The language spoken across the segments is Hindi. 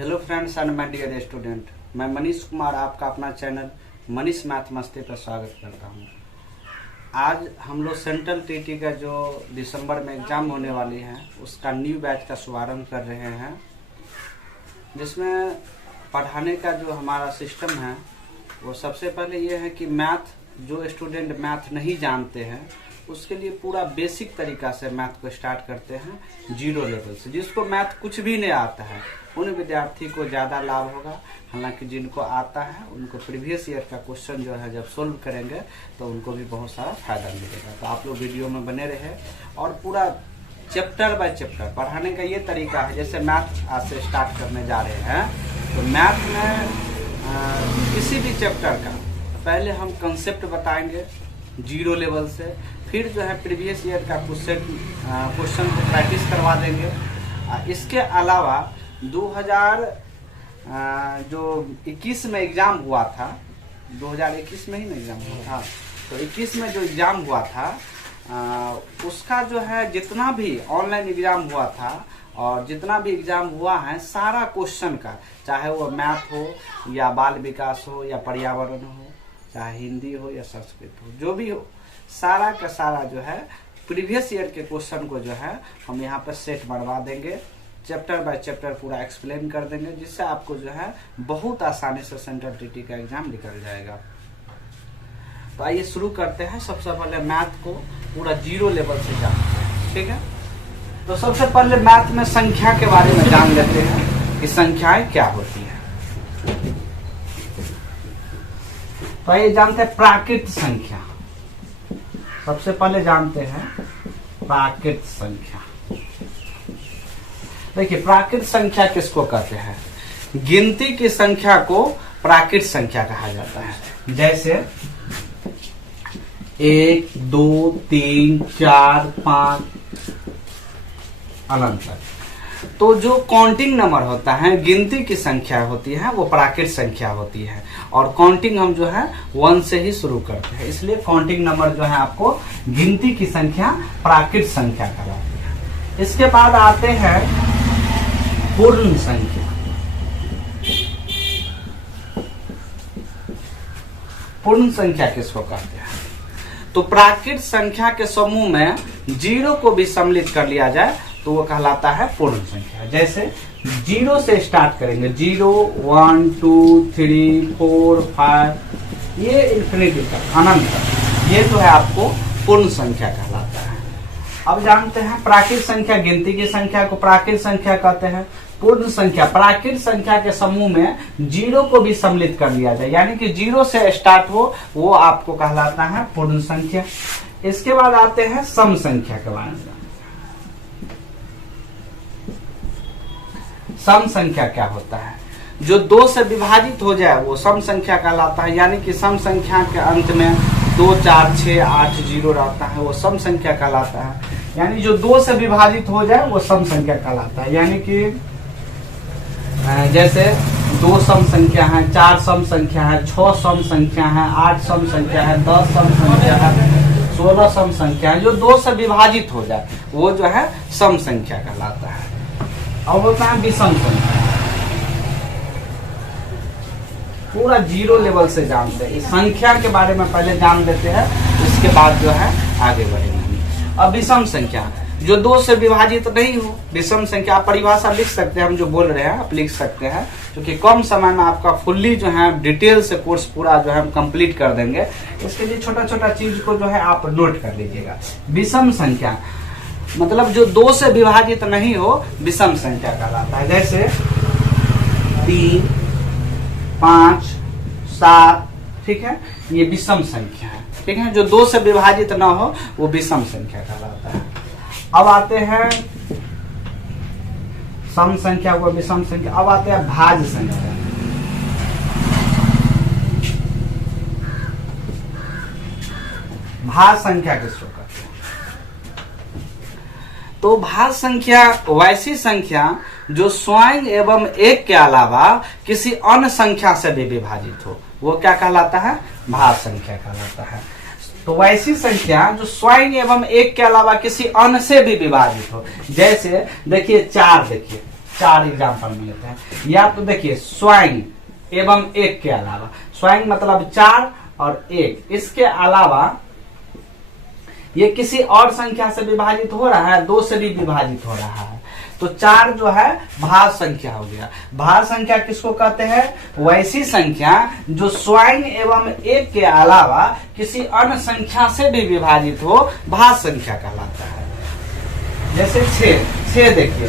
Hello friends and my dear student, मैं मनीष कुमार आपका अपना चैनल मनीष मैथ मस्ती पर स्वागत करता हूं। आज हम लोग सेंट्रल टीटी का जो दिसंबर में एग्ज़ाम होने वाली है उसका न्यू बैच का शुभारंभ कर रहे हैं, जिसमें पढ़ाने का जो हमारा सिस्टम है वो सबसे पहले ये है कि मैथ जो स्टूडेंट मैथ नहीं जानते हैं उसके लिए पूरा बेसिक तरीका से मैथ को स्टार्ट करते हैं जीरो लेवल से। जिसको मैथ कुछ भी नहीं आता है उन विद्यार्थी को ज़्यादा लाभ होगा, हालांकि जिनको आता है उनको प्रीवियस ईयर का क्वेश्चन जो है जब सोल्व करेंगे तो उनको भी बहुत सारा फायदा मिलेगा। तो आप लोग वीडियो में बने रहे और पूरा चैप्टर बाय चैप्टर पढ़ाने का ये तरीका है। जैसे मैथ आज से स्टार्ट करने जा रहे हैं तो मैथ में किसी भी चैप्टर का पहले हम कंसेप्ट बताएंगे जीरो लेवल से, फिर जो है प्रीवियस ईयर का क्वेश्चन को प्रैक्टिस करवा देंगे। इसके अलावा 2021 में एग्ज़ाम हुआ था, 2021 में ही ना एग्ज़ाम हुआ था, तो 21 में जो एग्ज़ाम हुआ था उसका जो है जितना भी ऑनलाइन एग्ज़ाम हुआ था और जितना भी एग्ज़ाम हुआ है सारा क्वेश्चन का, चाहे वो मैथ हो या बाल विकास हो या पर्यावरण हो, चाहे हिंदी हो या संस्कृत हो, जो भी हो सारा का सारा जो है प्रीवियस ईयर के क्वेश्चन को जो है हम यहाँ पर सेट बनवा देंगे, चैप्टर बाय चैप्टर पूरा एक्सप्लेन कर देंगे, जिससे आपको जो है बहुत आसानी से सेंट्रल टीटी का एग्जाम निकल जाएगा। तो आइए शुरू करते हैं। सबसे पहले मैथ को पूरा जीरो लेवल से जानते हैं, ठीक है। तो सबसे पहले मैथ में संख्या के बारे में जान लेते हैं कि संख्याएं क्या होती है। तो आइए जानते हैं प्राकृत संख्या। सबसे पहले जानते हैं प्राकृत संख्या। देखिए प्राकृत संख्या किसको कहते हैं? गिनती की संख्या को प्राकृत संख्या कहा जाता है। जैसे 1 2 3 4 5 अनंत तक। तो जो काउंटिंग नंबर होता है, गिनती की संख्या होती है, वो प्राकृत संख्या होती है और काउंटिंग हम जो है 1 से ही शुरू करते हैं, इसलिए काउंटिंग नंबर जो है आपको गिनती की संख्या प्राकृत संख्या कहलाती है। इसके बाद आते हैं पूर्ण संख्या। पूर्ण संख्या किसको कहते हैं? तो प्राकृत संख्या के समूह में जीरो को भी सम्मिलित कर लिया जाए तो वो कहलाता है पूर्ण संख्या। जैसे 0 से स्टार्ट करेंगे, 0 1 2 3 4 5 ये इन्फिनिटी तक, अनंत तक, ये तो है आपको पूर्ण संख्या कहलाता है। अब जानते हैं प्राकृत संख्या, गिनती की संख्या को प्राकृत संख्या कहते हैं। पूर्ण संख्या, प्राकृत संख्या के समूह में 0 को भी सम्मिलित कर लिया जाए, यानी कि 0 से स्टार्ट हो, वो आपको कहलाता है पूर्ण संख्या। इसके बाद आते हैं सम संख्या के बारे में। सम संख्या क्या होता है? जो 2 से विभाजित हो जाए वो सम संख्या कहलाता है, यानी कि सम संख्या के अंत में 2 4 6 8 0 रहता है, वो सम संख्या कहलाता है। यानी जो 2 से विभाजित हो जाए वो सम संख्या कहलाता है। यानी कि जैसे 2 सम संख्या है, 4 सम संख्या है, 6 सम संख्या है, 8 सम संख्या है, 10 सम संख्या है, 16 सम संख्या है, जो 2 से विभाजित हो जाए वो जो है सम संख्या कहलाता है। अब होता है विषम संख्या। पूरा जीरो लेवल से जानते हैं, इस संख्या के बारे में पहले जान लेते हैं, इसके बाद जो है आगे बढ़ेंगे। अब विषम संख्या जो 2 से विभाजित नहीं हो, विषम संख्या आप परिभाषा लिख सकते हैं, हम जो बोल रहे हैं आप लिख सकते हैं, क्योंकि कम समय में आपका फुल्ली जो है डिटेल से कोर्स पूरा जो है हम कंप्लीट कर देंगे। इसके लिए छोटा छोटा चीज को जो है आप नोट कर लीजिएगा। विषम संख्या मतलब जो 2 से विभाजित नहीं हो, विषम संख्या कहलाता है। जैसे 3 5 7, ठीक है, ये विषम संख्या है, ठीक है। जो 2 से विभाजित ना हो वो विषम संख्या कहलाता है। अब आते हैं सम संख्या को विषम संख्या। अब आते हैं भाज्य संख्या। भाज्य संख्या किसको कहते हैं? तो भाज्य संख्या वैसी संख्या जो स्वयं एवं एक के अलावा किसी अन्य संख्या से भी विभाजित हो, वो क्या कहलाता है? भाज्य संख्या कहलाता है। तो वैसी संख्या जो स्वयं एवं एक के अलावा किसी अन्य से भी विभाजित हो। जैसे देखिए 4, देखिए 4 एग्जाम्पल में लेते हैं। या तो देखिए स्वयं एवं एक के अलावा, स्वयं मतलब 4 और 1, इसके अलावा ये किसी और संख्या से विभाजित हो रहा है, 2 से भी विभाजित हो रहा है, तो 4 जो है भाज्य संख्या हो गया। भाज्य संख्या किसको कहते हैं? वैसी संख्या जो स्वयं एवं एक के अलावा किसी अन्य संख्या से भी विभाजित हो, भाज्य संख्या कहलाता है। जैसे 6 देखिए,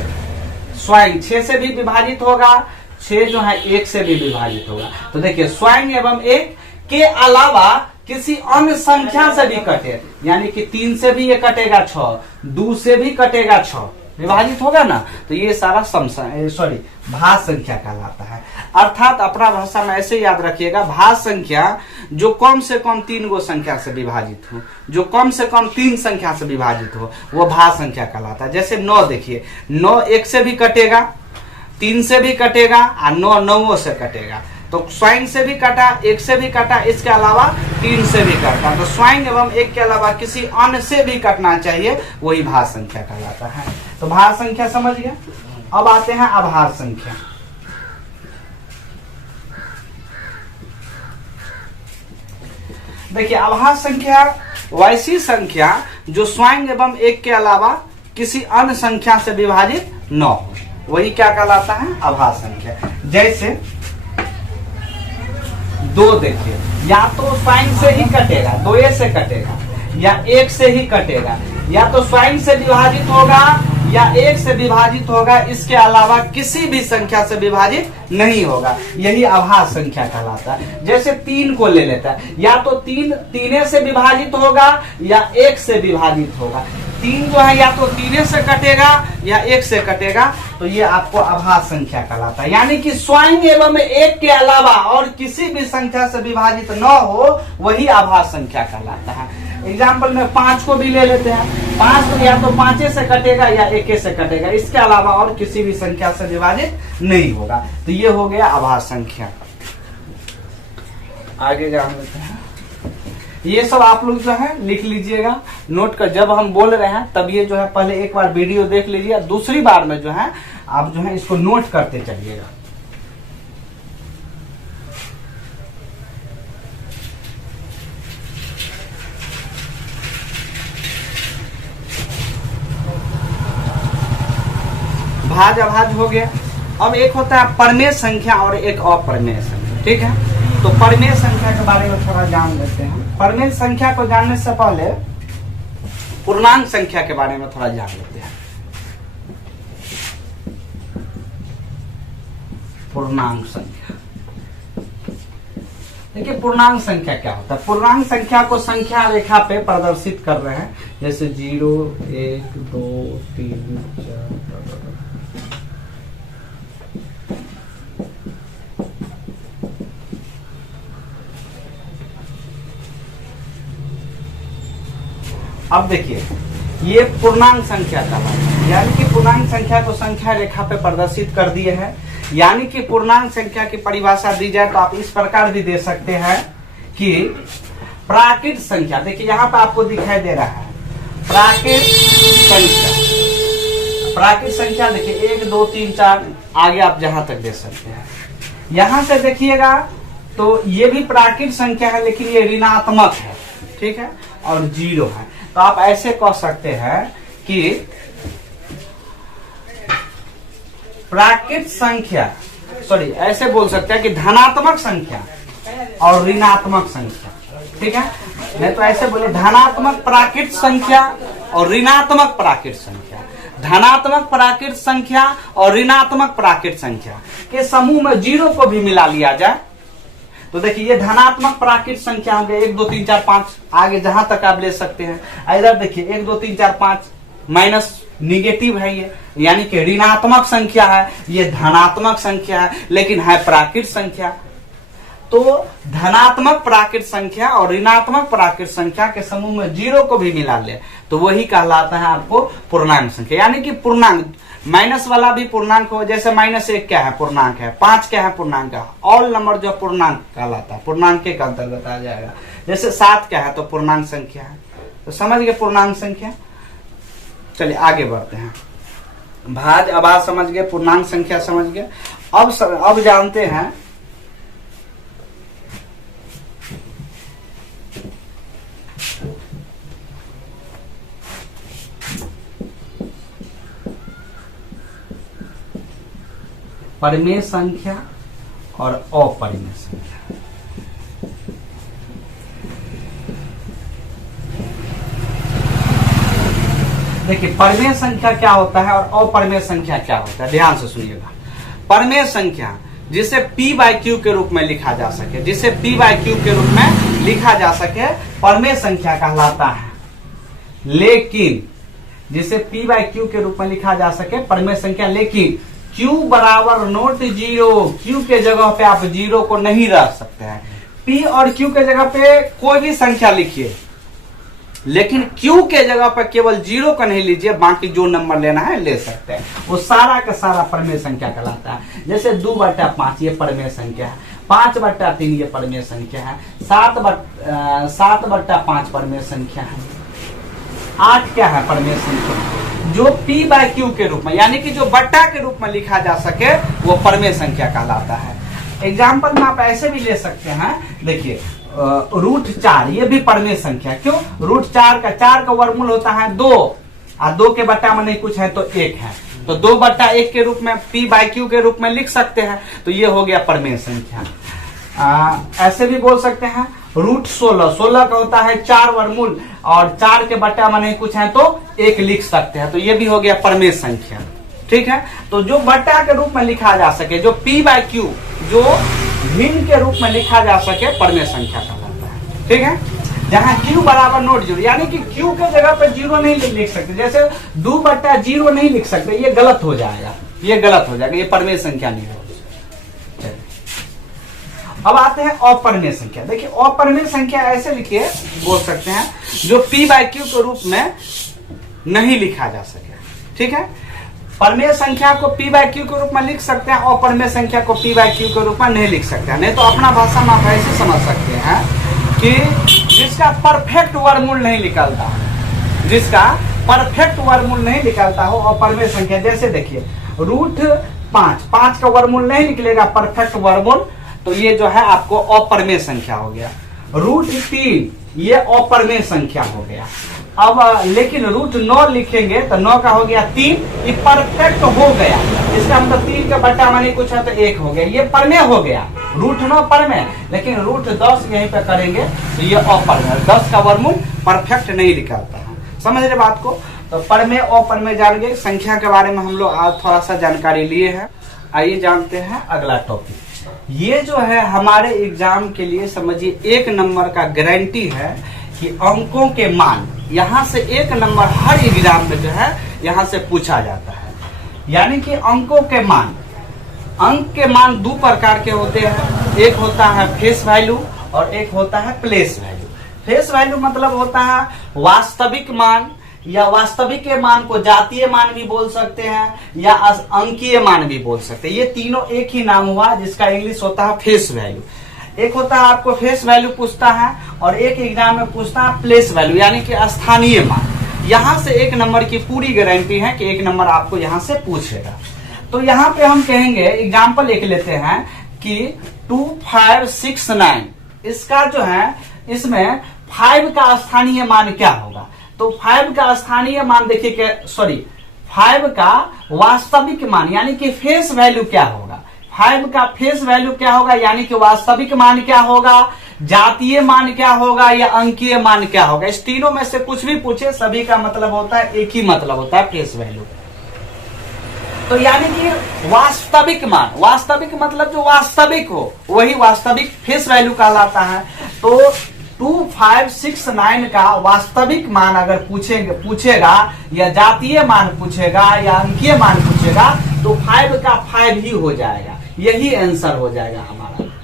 स्वयं 6 से भी विभाजित होगा, 6 जो है 1 से भी विभाजित होगा। तो देखिए स्वयं एवं 1 के अलावा किसी अन्य संख्या से भी कटे, यानी कि 3 से भी ये कटेगा 6, 2 से भी कटेगा 6, विभाजित होगा ना, तो ये सारा भाज्य संख्या कहलाता है। अर्थात अपना भाषा में ऐसे याद रखिएगा, भाज्य संख्या जो कम से कम 3 गो संख्या से विभाजित हो, जो कम से कम 3 संख्या से विभाजित हो, वो भाज्य संख्या कहलाता है। जैसे 9 देखिए, 9 1 से भी कटेगा, 3 से भी कटेगा और 9 9 से कटेगा। तो स्वयं से भी कटा, 1 से भी कटा, इसके अलावा 3 से भी कटा। तो स्वयं एवं 1 के अलावा किसी अन्य से भी कटना चाहिए, वही भाज्य संख्या कहलाता है। तो भाज्य संख्या समझ गया। अब आते हैं अभाज्य संख्या। देखिए अभाज्य संख्या वैसी संख्या जो स्वयं एवं 1 के अलावा किसी अन्य संख्या से विभाजित न हो, वही क्या कहलाता है? अभाज्य संख्या। जैसे 2 देखिए, या तो स्वयं से ही कटेगा, 2 से कटेगा, या 1 से ही कटेगा, या तो स्वयं से विभाजित होगा या 1 से विभाजित होगा, इसके अलावा किसी भी संख्या से विभाजित नहीं होगा, यही अभाज्य संख्या कहलाता है। जैसे 3 को ले लेता है, या तो 3 से विभाजित होगा या 1 से विभाजित होगा। 3 जो है या तो 3 से कटेगा या 1 से कटेगा, तो ये आपको अभाज्य संख्या कहलाता है। यानी कि स्वयं एवं 1 के अलावा और किसी भी संख्या से विभाजित न हो, वही अभाज्य संख्या कहलाता है। एग्जाम्पल में 5 को भी ले लेते हैं, 5 या तो 5 से कटेगा या 1 से कटेगा, इसके अलावा और किसी भी संख्या से विभाजित नहीं होगा, तो ये हो गया अभाज्य संख्या। आगे जान लेते हैं। ये सब आप लोग जो है लिख लीजिएगा, नोट कर, जब हम बोल रहे हैं तब ये जो है पहले एक बार वीडियो देख लीजिए, दूसरी बार में जो है आप जो है इसको नोट करते चलिएगा। भाज्य अभाज्य हो गया। अब एक होता है परमेय संख्या और एक अप्रमेय संख्या, ठीक है। तो परमेय संख्या के बारे में थोड़ा जान लेते हैं। परमेय संख्या को जानने से पहले पूर्णांक संख्या के बारे में थोड़ा जान लेते हैं। पूर्णांक संख्या, देखिए पूर्णांक संख्या क्या होता है। पूर्णांक संख्या को संख्या रेखा पे प्रदर्शित कर रहे हैं, जैसे 0 1 2 3 4। अब देखिए ये पूर्णांक संख्या का है, यानी कि पूर्णांक संख्या को संख्या रेखा पे प्रदर्शित कर दिए हैं। यानी कि पूर्णांक संख्या की परिभाषा दी जाए तो आप इस प्रकार भी दे सकते हैं कि प्राकृत संख्या, देखिए यहाँ पे आपको दिखाई दे रहा है प्राकृत संख्या। प्राकृत संख्या देखिए 1 2 3 4, आगे आप जहां तक दे सकते हैं। यहां से देखिएगा तो ये भी प्राकृत संख्या है, लेकिन ये ऋणात्मक है, ठीक है, और 0 है। तो आप ऐसे कह सकते हैं कि प्राकृत संख्या, ऐसे बोल सकते हैं कि धनात्मक संख्या और ऋणात्मक संख्या, ठीक है। नहीं तो ऐसे बोले धनात्मक प्राकृत संख्या और ऋणात्मक प्राकृत संख्या। धनात्मक प्राकृत संख्या और ऋणात्मक प्राकृत संख्या के समूह में 0 को भी मिला लिया जाए तो देखिए ये धनात्मक प्राकृत संख्या होंगे 1 2 3 4 5, आगे जहां तक आप ले सकते हैं। इधर देखिए 1 2 3 4 5 माइनस निगेटिव है ये, यानी कि ऋणात्मक संख्या है, ये धनात्मक संख्या है लेकिन है प्राकृत संख्या। तो धनात्मक प्राकृत संख्या और ऋणात्मक प्राकृत संख्या के समूह में 0 को भी मिला ले तो वही कहलाता है आपको पूर्णांक संख्या। यानी कि पूर्णांक माइनस वाला भी पूर्णांक हो, जैसे -1 क्या है पूर्णांक है, 5 क्या है पूर्णांक है, ऑल नंबर जो पूर्णांक कहलाता है पूर्णांक के अंतर्गत आ जाएगा। जैसे 7 क्या है तो पूर्णांक संख्या है। तो समझ गए पूर्णांक संख्या। चलिए आगे बढ़ते हैं। भाज्य अभाज्य समझ गए, पूर्णांक संख्या समझ गए। अब जानते हैं परिमेय संख्या और अपरिमेय संख्या। देखिए परिमेय संख्या क्या होता है और अपरिमेय संख्या क्या होता है, ध्यान से सुनिएगा। परिमेय संख्या जिसे p बाई क्यू के रूप में लिखा जा सके, जिसे p बाई क्यू के रूप में लिखा जा सके परिमेय संख्या कहलाता है। लेकिन जिसे p बाई क्यू के रूप में लिखा जा सके परिमेय संख्या, लेकिन q बराबर नोट जीरो, q के जगह पे आप जीरो को नहीं रख सकते हैं। p और q के जगह पे कोई भी संख्या लिखिए, लेकिन q के जगह पर केवल जीरो का नहीं लीजिए, बाकी जो नंबर लेना है ले सकते हैं। वो सारा का सारा परिमेय संख्या कहलाता है। जैसे 2/5 ये परिमेय संख्या है, 5/3 ये परिमेय संख्या है, 7/5 परिमेय संख्या है, 8 क्या है परिमेय संख्या। जो p बाई क्यू के रूप में यानी कि जो बट्टा के रूप में लिखा जा सके वो परिमेय संख्या कहलाता है। एग्जाम्पल में आप ऐसे भी ले सकते हैं, देखिए √4 ये भी परिमेय संख्या। क्यों? √4 का 4 का वर्गमूल होता है 2 और 2 के बट्टा में नहीं कुछ है तो 1 है, तो 2/1 के रूप में p बाई क्यू के रूप में लिख सकते हैं, तो ये हो गया परिमेय संख्या। ऐसे भी बोल सकते हैं √16 का होता है 4 वर्गमूल और 4 के बट्टा में नहीं कुछ है तो 1 लिख सकते हैं, तो ये भी हो गया परिमेय संख्या। ठीक है, तो जो बट्टा के रूप में लिखा जा सके, जो p बाई क्यू जो भिन्न के रूप में लिखा जा सके परिमेय संख्या कहलाता है। ठीक है, जहां q बराबर नोट जीरो, यानी कि q के जगह पे जीरो नहीं लिख सकते, जैसे 2/0 नहीं लिख सकते, ये गलत हो जाएगा, ये गलत हो जाएगा, ये परिमेय संख्या नहीं होगी। अब आते हैं अपरिमेय संख्या। देखिए अपरिमेय संख्या ऐसे लिखिए, बोल सकते हैं जो p बाई क्यू के रूप में नहीं लिखा जा सके। ठीक है, परिमेय संख्या को p बाई क्यू के रूप में लिख सकते हैं, अपरिमेय संख्या को p बाई क्यू के रूप में नहीं लिख सकते हैं। नहीं तो अपना भाषा में आप ऐसे समझ सकते हैं कि जिसका परफेक्ट वर्गमूल नहीं निकलता है, जिसका परफेक्ट वर्गमूल नहीं निकलता हो अपरिमेय संख्या। जैसे देखिए √5 का वर्गमूल नहीं निकलेगा परफेक्ट वर्गमूल, तो ये जो है आपको अपरिमेय संख्या हो गया। √3 ये अपरिमेय संख्या हो गया। अब लेकिन √9 लिखेंगे तो 9 का हो गया 3, ये परफेक्ट हो गया। इसका मतलब 3 का बट्टा मानी कुछ है तो 1 हो गया, ये परिमेय हो गया। √9 परिमेय, लेकिन √10 यहीं पे करेंगे तो ये अपरिमेय। 10 का वर्गमूल परफेक्ट नहीं निकलता है। समझ रहे बात को? तो परिमेय अपरिमेय जान गए। संख्या के बारे में हम लोग आज थोड़ा सा जानकारी लिए हैं। आइए जानते हैं अगला टॉपिक। ये जो है हमारे एग्जाम के लिए समझिए 1 नंबर का गारंटी है कि अंकों के मान यहाँ से 1 नंबर हर एग्जाम में जो है यहाँ से पूछा जाता है। यानी कि अंकों के मान, अंक के मान 2 प्रकार के होते हैं। एक होता है फेस वैल्यू और एक होता है प्लेस वैल्यू। फेस वैल्यू मतलब होता है वास्तविक मान, या वास्तविक के मान को जातीय मान भी बोल सकते हैं या अंकीय मान भी बोल सकते हैं। ये तीनों एक ही नाम हुआ जिसका इंग्लिश होता है फेस वैल्यू। एक होता है आपको फेस वैल्यू पूछता है और एक एग्जाम में पूछता है प्लेस वैल्यू यानी कि स्थानीय मान। यहाँ से 1 नंबर की पूरी गारंटी है कि 1 नंबर आपको यहाँ से पूछेगा। तो यहाँ पे हम कहेंगे, एग्जाम्पल लिख लेते हैं कि 2569, इसका जो है इसमें 5 का स्थानीय मान क्या होगा? तो 5 का स्थानीय मान देखिए, 5 का वास्तविक मान यानी कि फेस वैल्यू क्या होगा? 5 का फेस वैल्यू क्या होगा यानी कि वास्तविक मान क्या होगा, जातीय मान क्या होगा या अंकीय मान क्या होगा? इस तीनों में से कुछ भी पूछे, सभी का मतलब होता है एक ही मतलब होता है फेस वैल्यू। तो यानी कि वास्तविक मान, वास्तविक मतलब जो वास्तविक हो वही वास्तविक फेस वैल्यू कहलाता है। तो 2569 का वास्तविक मान अगर पूछेगा या जातीय मान पूछेगा या अंकीय मान पूछेगा तो 5 का 5 ही हो जाएगा, यही आंसर हो जाएगा हमारा।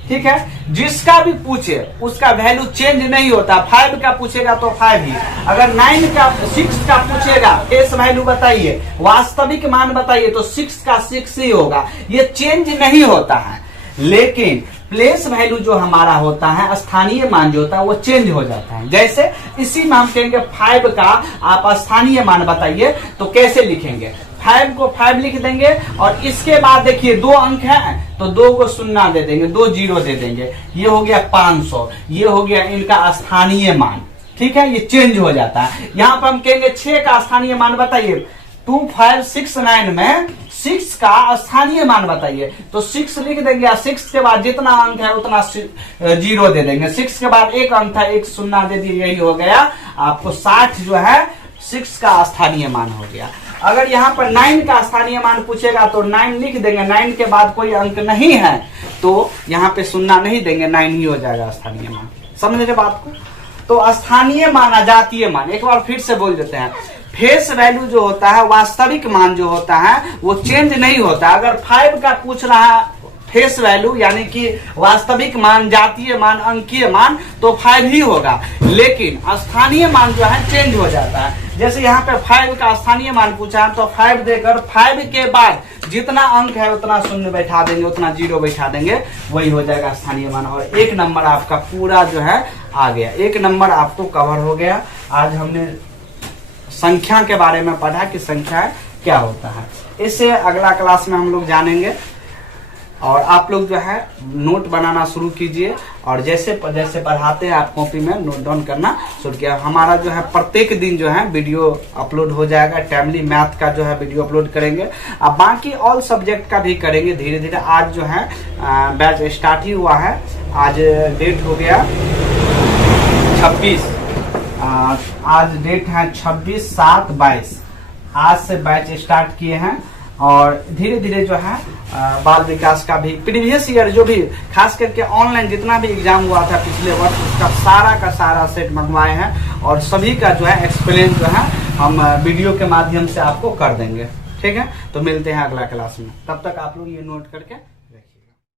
ठीक है, जिसका भी पूछे उसका वैल्यू चेंज नहीं होता। 5 का पूछेगा तो 5 ही, अगर 6 का पूछेगा फेस वैल्यू बताइए, वास्तविक मान बताइए, तो 6 का 6 ही होगा, ये चेंज नहीं होता है। लेकिन प्लेस वैल्यू जो हमारा होता है, स्थानीय मान जो होता है, वो चेंज हो जाता है। जैसे इसी में हम कहेंगे 5 का आप स्थानीय मान बताइए, तो कैसे लिखेंगे? 5 को 5 लिख देंगे और इसके बाद देखिए 2 अंक है तो 2 को शून्य दे देंगे, 2 जीरो दे देंगे। ये हो गया 500, ये हो गया इनका स्थानीय मान। ठीक है, ये चेंज हो जाता है। यहाँ पर हम कहेंगे 6 का स्थानीय मान बताइए। 2569 में 6 का स्थानीय मान बताइए, तो 6 लिख देंगे। 6 के बाद जितना अंक है उतना जीरो दे देंगे। 6 के बाद एक अंक था, एक शून्य दे दिए, यही हो गया आपको 60 जो है 6 का स्थानीय मान हो गया। अगर यहाँ पर 9 का स्थानीय मान पूछेगा तो 9 लिख देंगे। 9 के बाद कोई अंक नहीं है तो यहाँ पे शून्य नहीं देंगे, 9 ही हो जाएगा स्थानीय मान। समझ रहे बात को? तो स्थानीय मान, अजातीय मान, एक बार फिर से बोल देते हैं। फेस वैल्यू जो होता है, वास्तविक मान जो होता है वो चेंज नहीं होता। अगर 5 का पूछ रहा है फेस वैल्यू यानी कि वास्तविक मान, जातीय मान, अंकीय मान, तो 5 ही होगा। लेकिन स्थानीय मान जो है चेंज हो जाता है। जैसे यहाँ पे 5 का स्थानीय मान पूछा है तो 5 देकर 5 के बाद जितना अंक है उतना शून्य बैठा देंगे, उतना जीरो बैठा देंगे, वही हो जाएगा स्थानीय मान। और 1 नंबर आपका पूरा जो है आ गया। 1 नंबर आपको कवर हो गया। आज हमने संख्या के बारे में पढ़ा कि संख्या क्या होता है। इससे अगला क्लास में हम लोग जानेंगे। और आप लोग जो है नोट बनाना शुरू कीजिए और जैसे जैसे पढ़ाते हैं आप कॉपी में नोट डाउन करना शुरू किया। हमारा जो है प्रत्येक दिन जो है वीडियो अपलोड हो जाएगा। टाइमली मैथ का जो है वीडियो अपलोड करेंगे। अब बाकी ऑल सब्जेक्ट का भी करेंगे धीरे धीरे। आज जो है बैच स्टार्ट ही हुआ है। आज डेट हो गया 26, आज डेट है 26/7/22। आज से बैच स्टार्ट किए हैं और धीरे धीरे जो है बाल विकास का भी प्रीवियस ईयर जो भी खास करके ऑनलाइन जितना भी एग्जाम हुआ था पिछले वर्ष उसका सारा का सारा सेट मंगवाए हैं और सभी का जो है एक्सप्लेन जो है हम वीडियो के माध्यम से आपको कर देंगे। ठीक है, तो मिलते हैं अगला क्लास में। तब तक आप लोग ये नोट करके